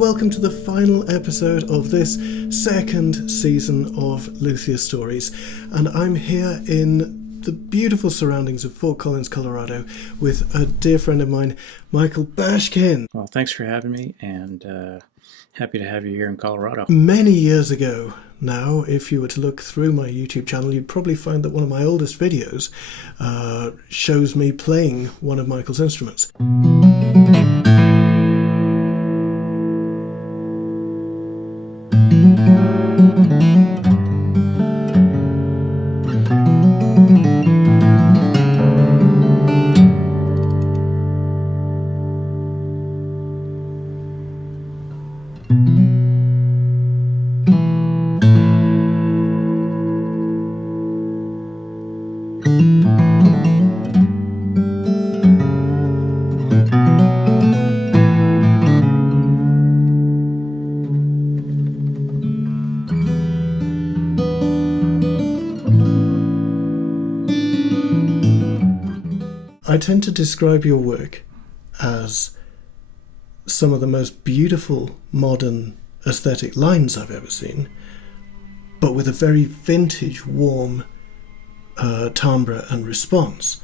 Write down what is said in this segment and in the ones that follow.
welcome to the final episode of this second season of Luthier Stories. And I'm here in the beautiful surroundings of Fort Collins, Colorado, with a dear friend of mine, Michael Bashkin. Well, thanks for having me, and happy to have you here in Colorado. Many years ago now, if you were to look through my YouTube channel, you'd probably find that one of my oldest videos shows me playing one of Michael's instruments. I tend to describe your work as some of the most beautiful modern aesthetic lines I've ever seen, but with a very vintage, warm timbre and response.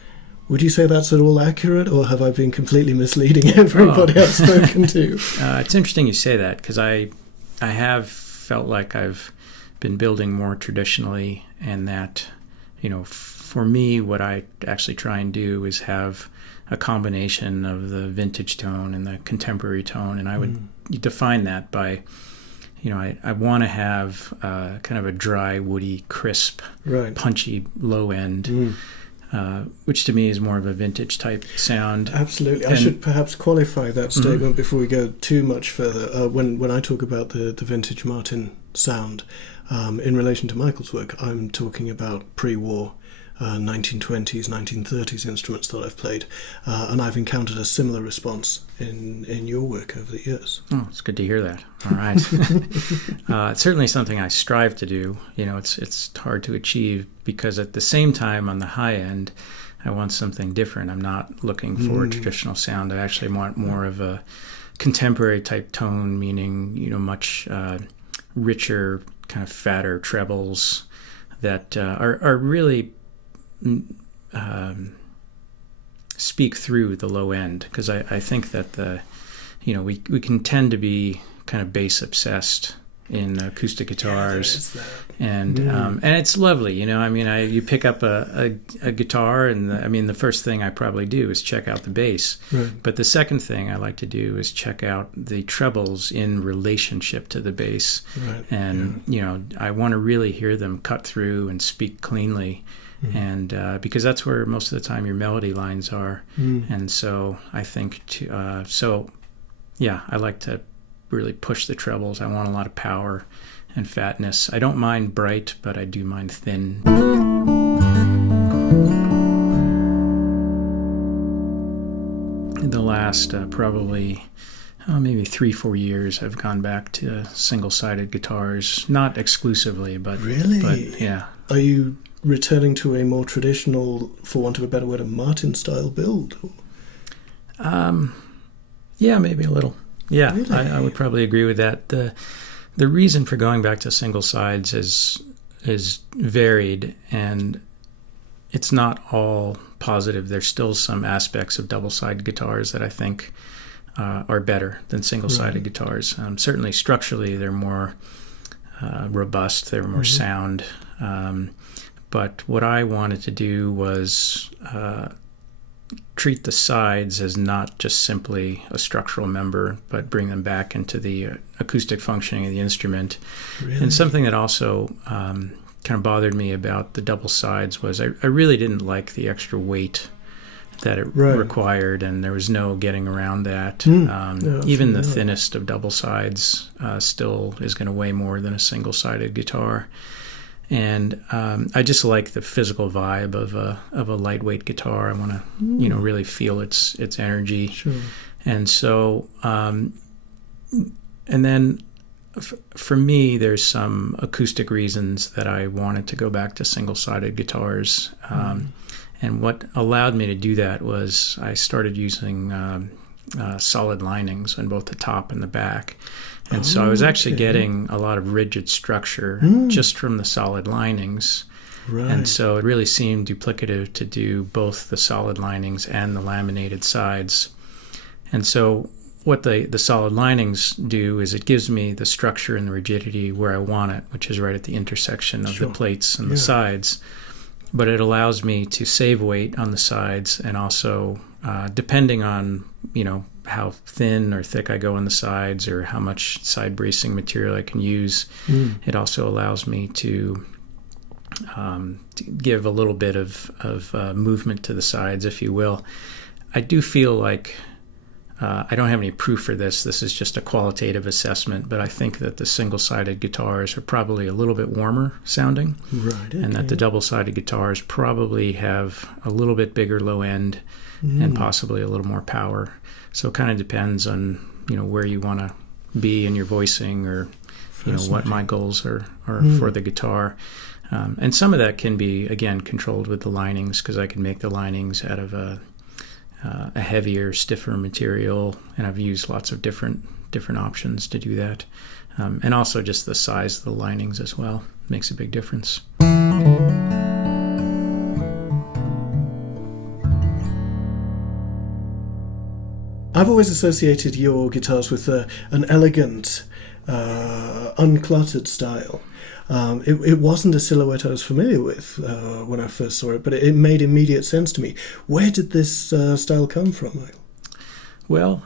Would you say that's at all accurate, or have I been completely misleading everybody I've spoken to? It's interesting you say that, because I have felt like I've been building more traditionally, and that, you know, for me, what I actually try and do is have a combination of the vintage tone and the contemporary tone, and I would define that by, you know, I want to have kind of a dry, woody, crisp, punchy low end, which to me is more of a vintage type sound. Absolutely. I should perhaps qualify that statement before we go too much further. When I talk about the vintage Martin sound, in relation to Michael's work, I'm talking about pre-war 1920s, 1930s instruments that I've played, and I've encountered a similar response in your work over the years. Oh, it's good to hear that. All right. It's certainly something I strive to do. You know, it's hard to achieve, because at the same time, on the high end, I want something different. I'm not looking for a traditional sound. I actually want more of a contemporary type tone, meaning, you know, much richer, kind of fatter trebles that are really speak through the low end, because I think that we can tend to be kind of bass obsessed in acoustic guitars, and it's lovely, you know. I mean, you pick up a guitar, and the first thing I probably do is check out the bass, but the second thing I like to do is check out the trebles in relationship to the bass, and you know, I want to really hear them cut through and speak cleanly. And because that's where most of the time your melody lines are, and so I think I like to really push the trebles. I want a lot of power and fatness. I don't mind bright, but I do mind thin. In the last probably maybe 3-4 years, I've gone back to single-sided guitars, not exclusively, but really, but yeah. Are you returning to a more traditional, for want of a better word, a Martin style build? Yeah, maybe a little. Yeah, really? I would probably agree with that. The reason for going back to single sides is varied, and it's not all positive. There's still some aspects of double-sided guitars that I think are better than single-sided guitars. Certainly structurally, they're more robust, they're more sound. But what I wanted to do was treat the sides as not just simply a structural member, but bring them back into the acoustic functioning of the instrument. Really? And something that also kind of bothered me about the double sides was I really didn't like the extra weight that it required, and there was no getting around that. Even the thinnest of double sides still is going to weigh more than a single-sided guitar. And I just like the physical vibe of a lightweight guitar. I want to, really feel its energy. Sure. And so, and then for me, there's some acoustic reasons that I wanted to go back to single-sided guitars. And what allowed me to do that was I started using solid linings on both the top and the back. And so I was actually getting a lot of rigid structure just from the solid linings. Right. And so it really seemed duplicative to do both the solid linings and the laminated sides. And so what the solid linings do is it gives me the structure and the rigidity where I want it, which is right at the intersection of the plates and the sides. But it allows me to save weight on the sides, and also depending on, how thin or thick I go on the sides or how much side bracing material I can use, it also allows me to give a little bit of movement to the sides, if you will. I do feel like I don't have any proof for this. This is just a qualitative assessment, but I think that the single-sided guitars are probably a little bit warmer sounding, right? Okay. And that the double-sided guitars probably have a little bit bigger low end and possibly a little more power. So it kind of depends on where you want to be in your voicing, or what my goals are for the guitar. And some of that can be, again, controlled with the linings, because I can make the linings out of a heavier, stiffer material, and I've used lots of different options to do that. And also just the size of the linings as well makes a big difference. I've always associated your guitars with an elegant, uncluttered style. It wasn't a silhouette I was familiar with when I first saw it, but it made immediate sense to me. Where did this style come from, Michael? Well,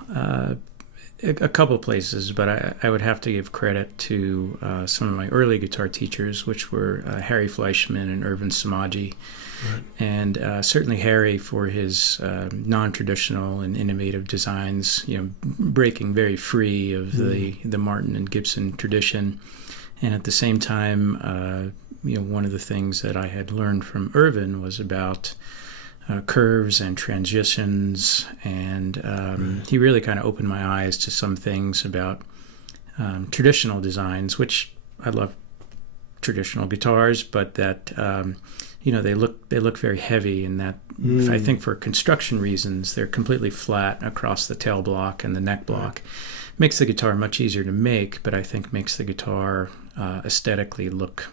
a couple places, but I would have to give credit to some of my early guitar teachers, which were Harry Fleischman and Irvin Samaji. Right. And certainly Harry for his non-traditional and innovative designs, breaking very free of the Martin and Gibson tradition. And at the same time, one of the things that I had learned from Irvin was about curves and transitions, and he really kind of opened my eyes to some things about traditional designs, which I love traditional guitars, but that they look very heavy, and that I think for construction reasons they're completely flat across the tail block and the neck block. Makes the guitar much easier to make, but I think makes the guitar aesthetically look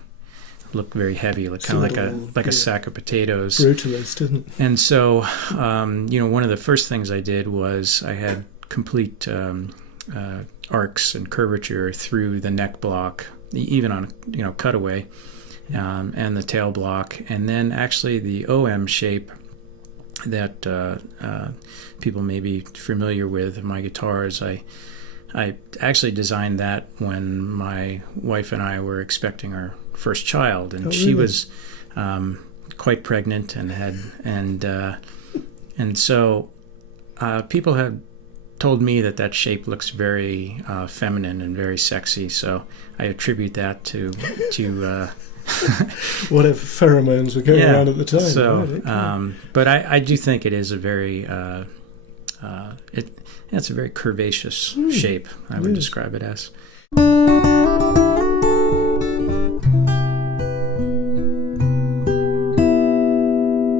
very heavy, kind of like a sack of potatoes. Brutalist, isn't it? And so, one of the first things I did was I had complete arcs and curvature through the neck block, even on cutaway, and the tail block, and then actually the OM shape that people may be familiar with in my guitars. I actually designed that when my wife and I were expecting our first child, and she was quite pregnant and so people had told me that shape looks very feminine and very sexy. So I attribute that to whatever pheromones were going around at the time. So, right, okay. But I do think it is a very it's a very curvaceous shape, I would describe it as.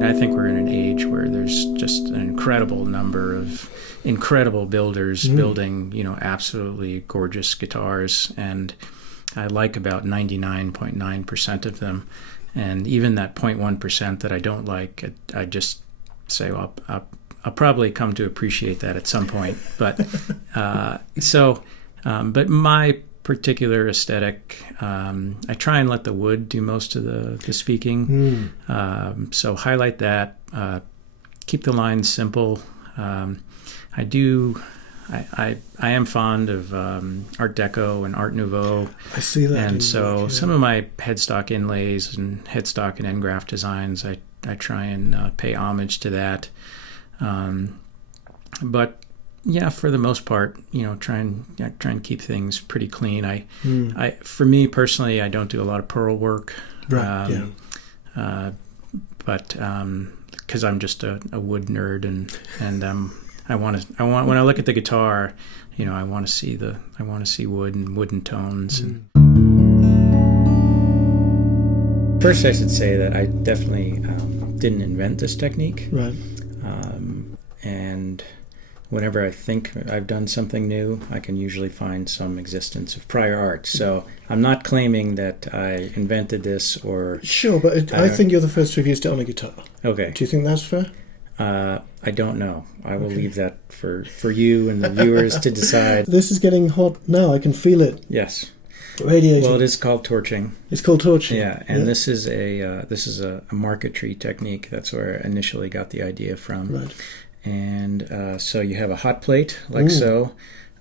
I think we're in an age where there's just an incredible number of incredible builders building, absolutely gorgeous guitars, and I like about 99.9% of them. And even that 0.1% that I don't like, I just say, well, I'll probably come to appreciate that at some point. But but my particular aesthetic, I try and let the wood do most of the speaking. So highlight that, keep the lines simple. I am fond of Art Deco and Art Nouveau. I see that. And so some of my headstock inlays and headstock and end graft designs, I try and pay homage to that. But yeah, for the most part, try and keep things pretty clean. I for me personally, I don't do a lot of pearl work. Right. But because I'm just a wood nerd, and I want when I look at the guitar, I want to see wood and wooden tones. First, I should say that I definitely didn't invent this technique. Right. And whenever I think I've done something new, I can usually find some existence of prior art. So I'm not claiming that I invented this or... Sure, but I think you're the first to have used it on a guitar. Okay. Do you think that's fair? I don't know. I will leave that for you and the viewers to decide. This is getting hot now. I can feel it. Yes. Radiating. Well, it is called torching. It's called torching. Yeah, and this is a marquetry technique. That's where I initially got the idea from. Right. And so you have a hot plate, like so.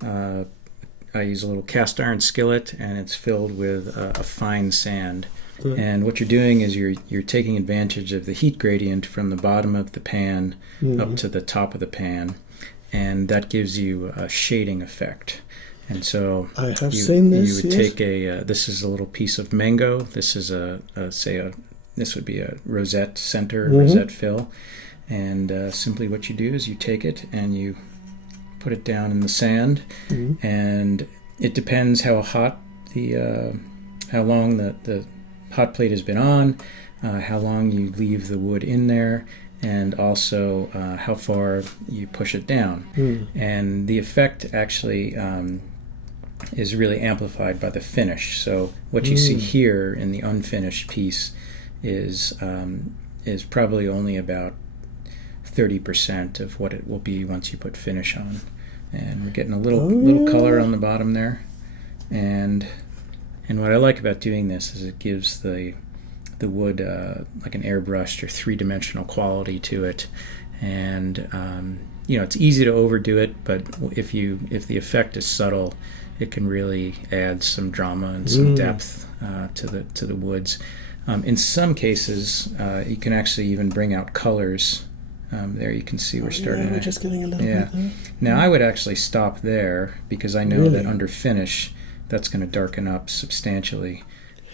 I use a little cast iron skillet, and it's filled with a fine sand. Right. And what you're doing is you're taking advantage of the heat gradient from the bottom of the pan up to the top of the pan, and that gives you a shading effect. And so I have seen this. You would take this is a little piece of mango. This is this would be a rosette center, rosette fill. And simply what you do is you take it and you put it down in the sand, and it depends how hot how long the hot plate has been on, how long you leave the wood in there, and also how far you push it down. And the effect actually is really amplified by the finish. So what you see here in the unfinished piece is probably only about 30% of what it will be once you put finish on. And we're getting a little color on the bottom there. And what I like about doing this is it gives the wood like an airbrushed or three-dimensional quality to it. And it's easy to overdo it, but if the effect is subtle, it can really add some drama and some depth to the woods. In some cases, you can actually even bring out colors. There you can see we're starting. We're just getting a little bit there. Now I would actually stop there because I know that under finish, that's going to darken up substantially.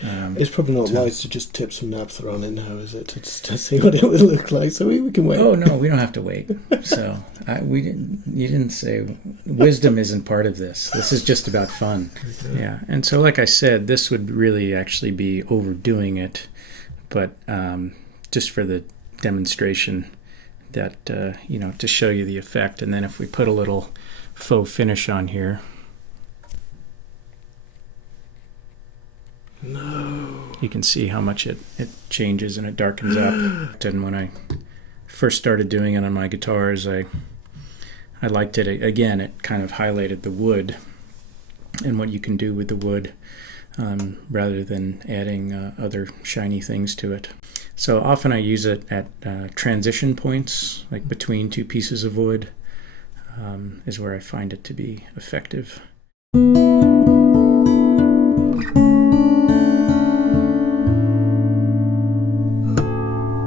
It's probably not wise to just tip some naphtha on it now, is it? To see what it would look like, so we can wait. Oh no, we don't have to wait. So you didn't say wisdom isn't part of this. This is just about fun. Okay. Yeah, and so like I said, this would really actually be overdoing it, but just for the demonstration that to show you the effect. And then if we put a little faux finish on here. No. You can see how much it changes and it darkens up. And when I first started doing it on my guitars, I liked it. Again, it kind of highlighted the wood and what you can do with the wood rather than adding other shiny things to it. So often I use it at transition points, like between two pieces of wood, is where I find it to be effective.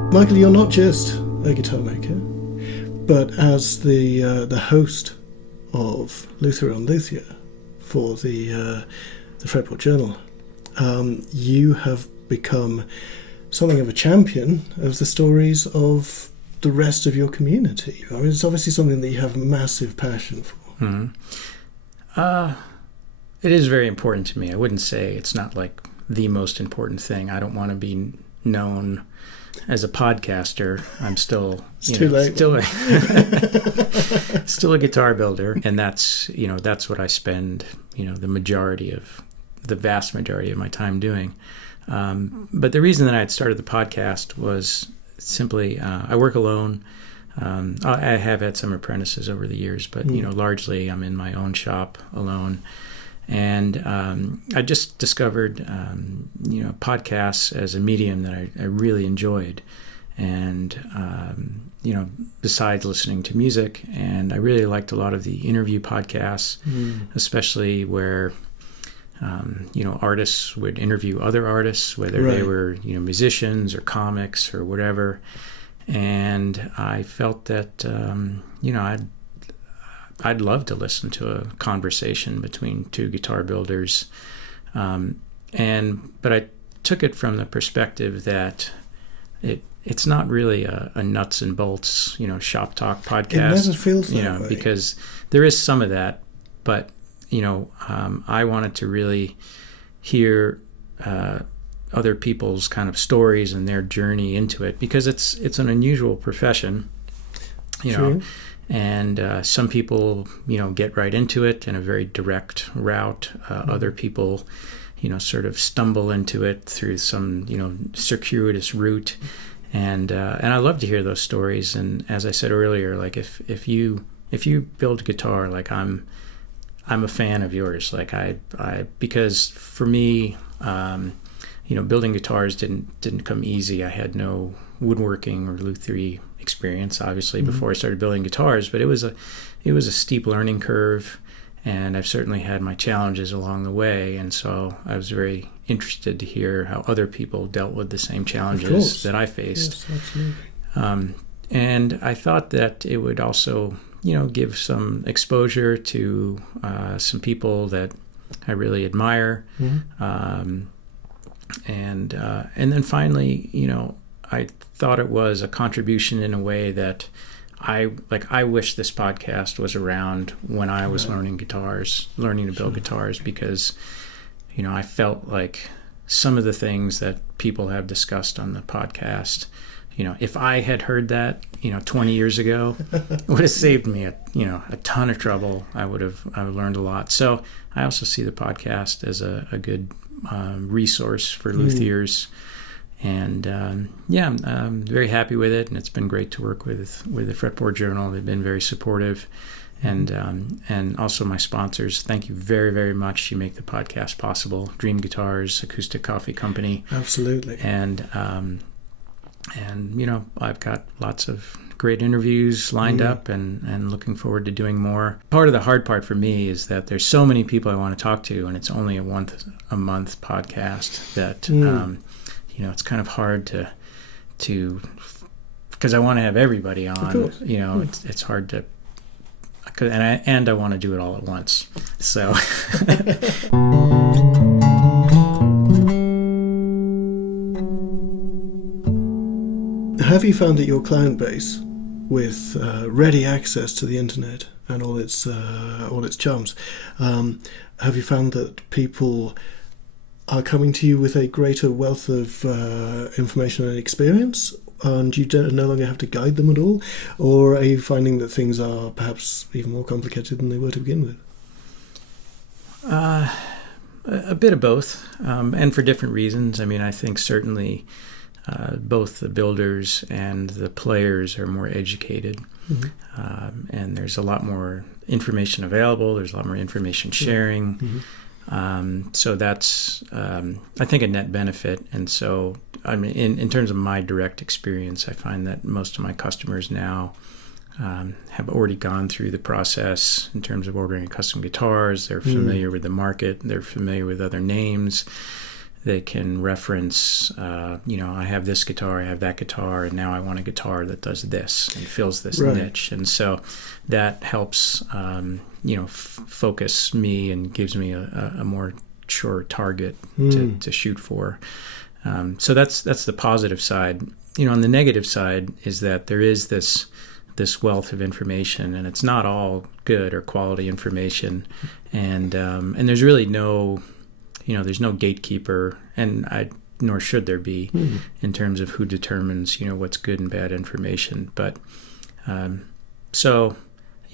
Michael, you're not just a guitar maker, but as the host of Luthier on Luthier for the Fretboard Journal, you have become something of a champion of the stories of the rest of your community. I mean, it's obviously something that you have massive passion for. It is very important to me. I wouldn't say it's not like the most important thing. I don't want to be known as a podcaster. I'm still too late. Still a guitar builder, and that's what I spend the vast majority of my time doing. But the reason that I had started the podcast was simply I work alone. I have had some apprentices over the years, but largely I'm in my own shop alone. And I just discovered podcasts as a medium that I really enjoyed. And besides listening to music, and I really liked a lot of the interview podcasts, especially where artists would interview other artists, whether they were musicians or comics or whatever. And I felt that I'd love to listen to a conversation between two guitar builders, but I took it from the perspective that it's not really a nuts and bolts shop talk podcast. It never feels that way. Because there is some of that, but I wanted to really hear other people's kind of stories and their journey into it, because it's an unusual profession, True. And some people, get right into it in a very direct route. Other people, sort of stumble into it through some, circuitous route. And I love to hear those stories. And as I said earlier, like if you build guitar, like I'm a fan of yours. Like because for me, building guitars didn't come easy. I had no woodworking or Luthier experience, obviously, before I started building guitars, but it was a steep learning curve, and I've certainly had my challenges along the way. And so I was very interested to hear how other people dealt with the same challenges that I faced. Yes, absolutely. And I thought that it would also, give some exposure to some people that I really admire. And then finally, I thought it was a contribution in a way that I wish this podcast was around when I was learning to build guitars, because, I felt like some of the things that people have discussed on the podcast, if I had heard that, 20 years ago, it would have saved me a ton of trouble. I would have learned a lot. So I also see the podcast as a good resource for Luthiers. And I'm very happy with it, and it's been great to work with the Fretboard Journal. They've been very supportive, and also my sponsors. Thank you very, very much. You make the podcast possible. Dream Guitars, Acoustic Coffee Company. Absolutely. And I've got lots of great interviews lined up, and looking forward to doing more. Part of the hard part for me is that there's so many people I want to talk to, and it's only a month podcast that. It's kind of hard to because I want to have everybody on. Of course. It's hard to, and I want to do it all at once. So. Have you found that your client base, with ready access to the internet and all its charms, have you found that people are coming to you with a greater wealth of information and experience, and you no longer have to guide them at all? Or are you finding that things are perhaps even more complicated than they were to begin with? A bit of both, and for different reasons. I mean, I think certainly both the builders and the players are more educated, and there's a lot more information available. There's a lot more information sharing. So that's, I think, a net benefit. And so, I mean, in terms of my direct experience, I find that most of my customers now have already gone through the process in terms of ordering custom guitars. They're familiar with the market. They're familiar with other names. They can reference, I have this guitar, I have that guitar, and now I want a guitar that does this and fills this niche. And so that helps, focus me and gives me a more sure target to shoot for. So that's the positive side. On the negative side is that there is this wealth of information, and it's not all good or quality information. And there's really no... there's no gatekeeper, and nor should there be, in terms of who determines, what's good and bad information. But so,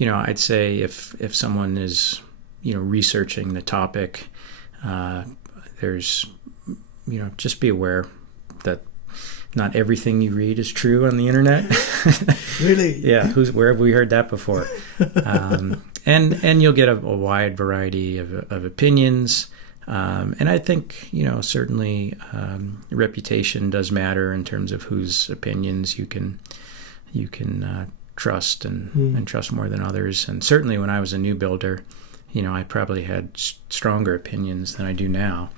I'd say if someone is, researching the topic, there's, just be aware that not everything you read is true on the internet. Really? Yeah. Where have we heard that before? And you'll get a wide variety of opinions. And I think, certainly reputation does matter in terms of whose opinions you can trust and trust more than others. And certainly when I was a new builder, I probably had stronger opinions than I do now.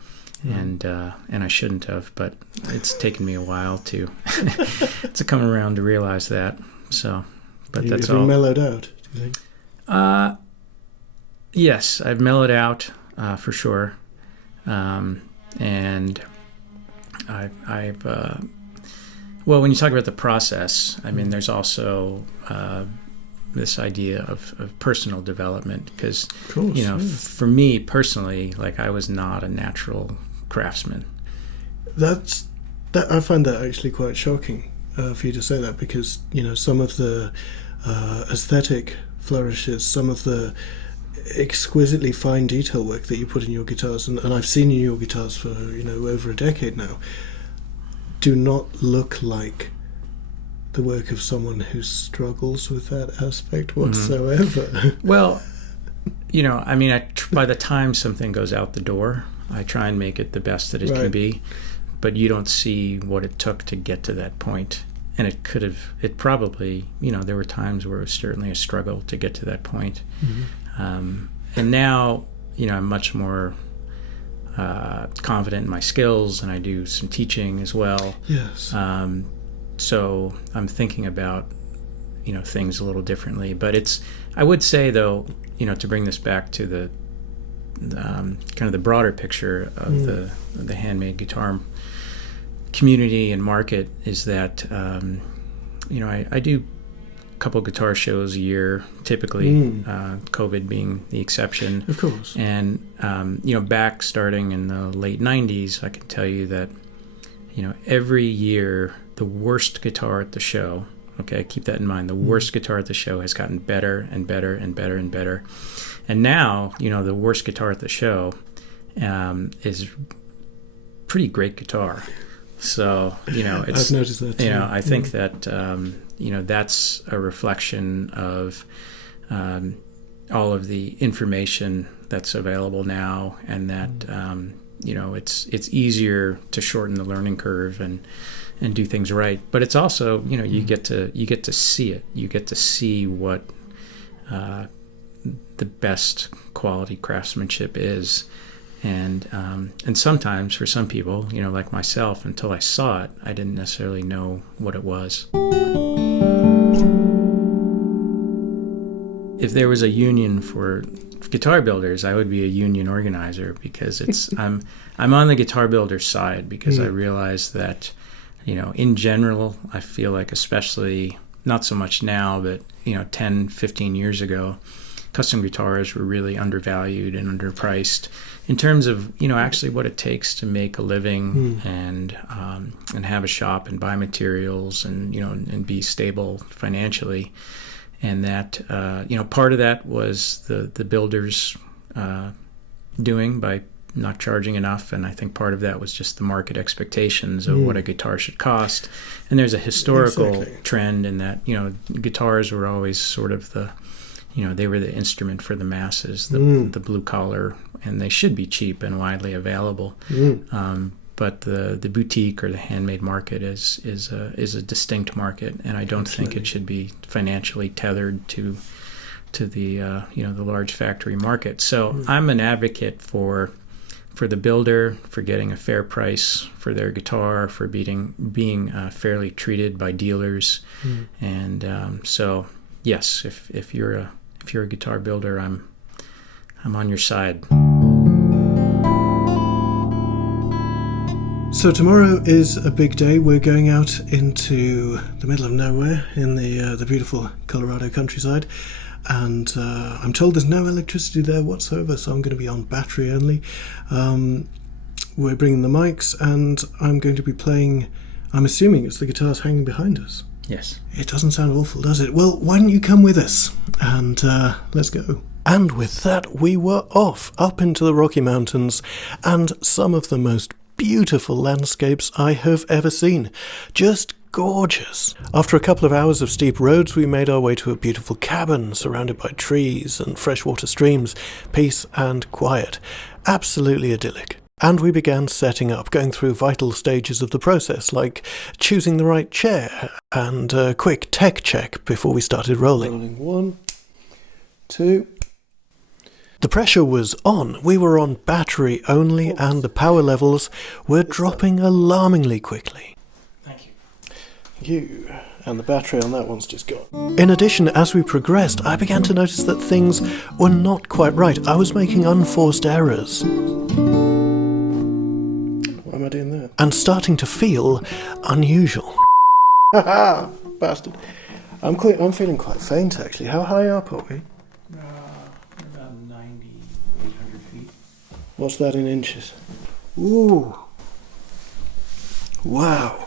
And I shouldn't have, but it's taken me a while to come around to realize that. So, but that's all. Have you mellowed out, do you think? Yes, I've mellowed out for sure. And I've well, when you talk about the process, I mean, there's also this idea of personal development, because, for me personally, like, I was not a natural craftsman. That I find that actually quite shocking for you to say that, because, some of the aesthetic flourishes, some of the exquisitely fine detail work that you put in your guitars, and I've seen your guitars for over a decade now, do not look like the work of someone who struggles with that aspect whatsoever. Well, by the time something goes out the door, I try and make it the best that it can be, but you don't see what it took to get to that point. And it probably, there were times where it was certainly a struggle to get to that point. And now, I'm much more confident in my skills, and I do some teaching as well. Yes. So I'm thinking about, things a little differently. But I would say, though, to bring this back to the kind of the broader picture of the handmade guitar community and market, is that, I do a couple guitar shows a year, typically, COVID being the exception. Of course. And, back starting in the late 90s, I can tell you that, every year, the worst guitar at the show, okay, keep that in mind, the worst guitar at the show has gotten better and better and better and better. And now, the worst guitar at the show is pretty great guitar. So, it's, I've noticed that too. I think that, that's a reflection of all of the information that's available now, and that, it's easier to shorten the learning curve and do things right. But it's also, you get to see it. You get to see what the best quality craftsmanship is. And sometimes for some people, like myself, until I saw it, I didn't necessarily know what it was. If there was a union for guitar builders, I would be a union organizer, because I'm on the guitar builder side, because I realize that, in general, I feel like, especially not so much now, but 10, 15 years ago, custom guitars were really undervalued and underpriced in terms of actually what it takes to make a living and have a shop and buy materials and and be stable financially. And that part of that was the builders doing by not charging enough, and I think part of that was just the market expectations of what a guitar should cost. And there's a historical trend in that guitars were always sort of the they were the instrument for the masses, the blue collar, and they should be cheap and widely available. But the boutique or the handmade market is a distinct market, and I don't think it should be financially tethered to the the large factory market. So I'm an advocate for the builder, for getting a fair price for their guitar, for being fairly treated by dealers, and so yes, if you're a guitar builder, I'm on your side. So tomorrow is a big day. We're going out into the middle of nowhere in the beautiful Colorado countryside, and I'm told there's no electricity there whatsoever, so I'm going to be on battery only. We're bringing the mics, and I'm going to be playing, I'm assuming it's the guitars hanging behind us. Yes. It doesn't sound awful, does it? Well, why don't you come with us, and let's go. And with that, we were off up into the Rocky Mountains, and some of the most beautiful landscapes I have ever seen. Just gorgeous. After a couple of hours of steep roads, we made our way to a beautiful cabin surrounded by trees and freshwater streams, peace and quiet. Absolutely idyllic. And we began setting up, going through vital stages of the process, like choosing the right chair and a quick tech check before we started rolling. Rolling 1, 2... The pressure was on. We were on battery only, and the power levels were dropping alarmingly quickly. Thank you. You. And the battery on that one's just gone. In addition, as we progressed, I began to notice that things were not quite right. I was making unforced errors. What am I doing there? And starting to feel unusual. Haha! Bastard. I'm feeling quite faint, actually. How high up are we? About 9,800 feet. What's that in inches? Ooh. Wow.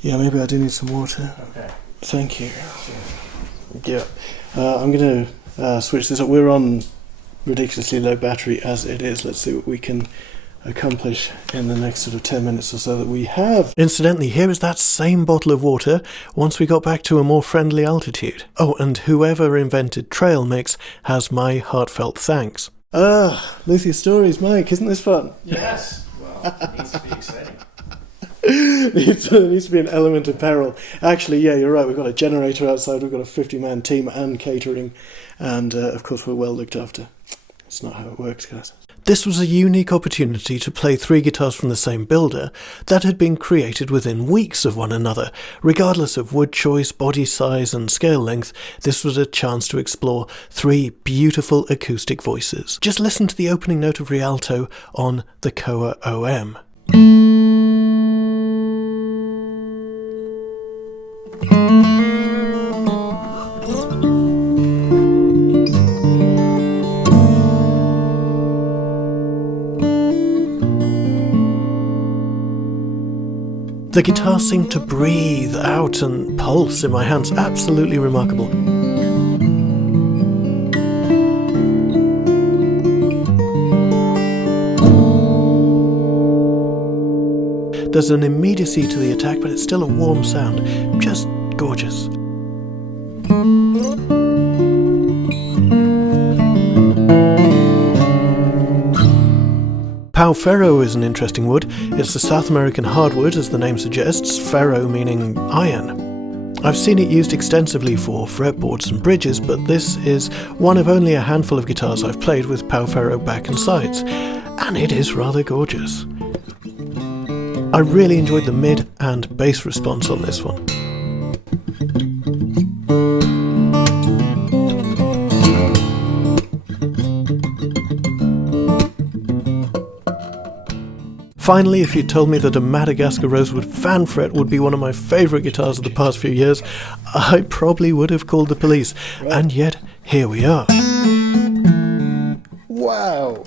Yeah, maybe I do need some water. Okay. Thank you. Yeah. I'm going to switch this up. We're on ridiculously low battery as it is. Let's see what we can accomplish in the next sort of 10 minutes or so that we have. Incidentally, here is that same bottle of water once we got back to a more friendly altitude. Oh, and whoever invented trail mix has my heartfelt thanks. Luthier Stories, Mike, isn't this fun? Yes. Well, it needs to be exciting. There needs to be an element of peril. Actually, yeah, you're right. We've got a generator outside. We've got a 50-man team and catering. And, of course, we're well looked after. It's not how it works, guys. This was a unique opportunity to play 3 guitars from the same builder that had been created within weeks of one another. Regardless of wood choice, body size and scale length, this was a chance to explore 3 beautiful acoustic voices. Just listen to the opening note of Rialto on the Koa OM. The guitar seemed to breathe out and pulse in my hands. Absolutely remarkable. There's an immediacy to the attack, but it's still a warm sound. Just gorgeous. Pau ferro is an interesting wood. It's a South American hardwood, as the name suggests, ferro meaning iron. I've seen it used extensively for fretboards and bridges, but this is one of only a handful of guitars I've played with Pau ferro back and sides, and it is rather gorgeous. I really enjoyed the mid and bass response on this one. Finally, if you told me that a Madagascar rosewood fan fret would be one of my favourite guitars of the past few years, I probably would have called the police. Right. And yet, here we are. Wow.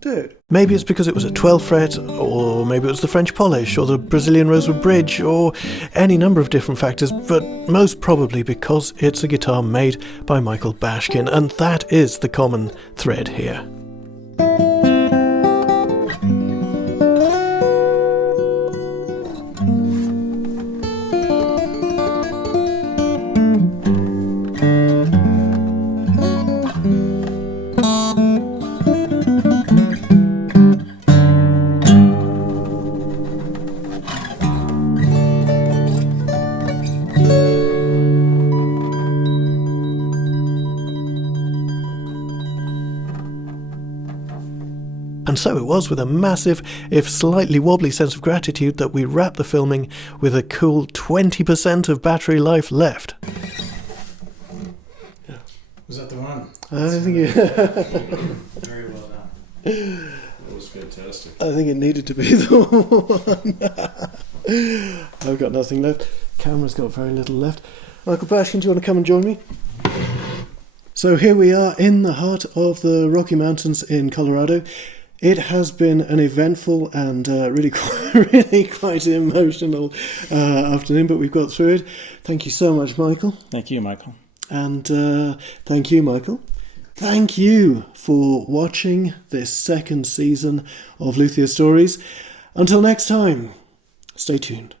Dude. Maybe it's because it was a 12 fret, or maybe it was the French polish, or the Brazilian rosewood bridge, or any number of different factors, but most probably because it's a guitar made by Michael Bashkin, and that is the common thread here. And so it was with a massive, if slightly wobbly sense of gratitude that we wrapped the filming with a cool 20% of battery life left. Yeah. Was that the one? I think it... Very well done. That was fantastic. I think it needed to be the one. I've got nothing left. Camera's got very little left. Michael Bashkin, do you want to come and join me? So here we are in the heart of the Rocky Mountains in Colorado. It has been an eventful and really quite emotional afternoon, but we've got through it. Thank you so much, Michael. Thank you, Michael. And thank you, Michael. Thank you for watching this second season of Luthier Stories. Until next time, stay tuned.